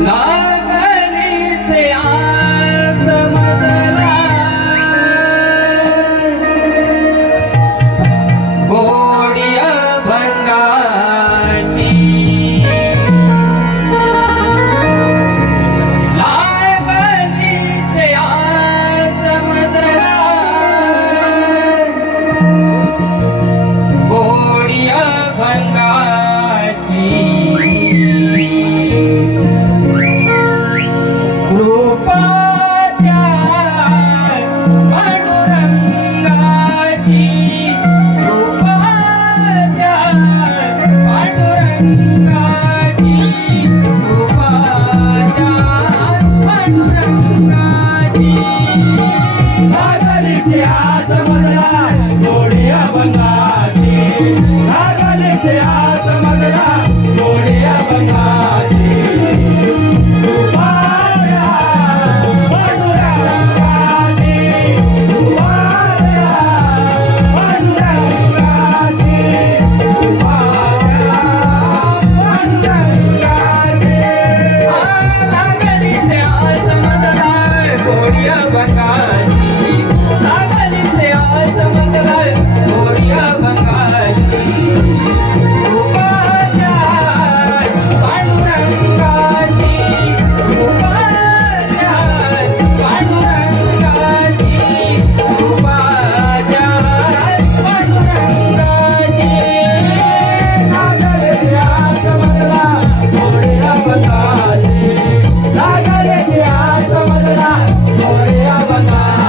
Nah. se hace más grande. God.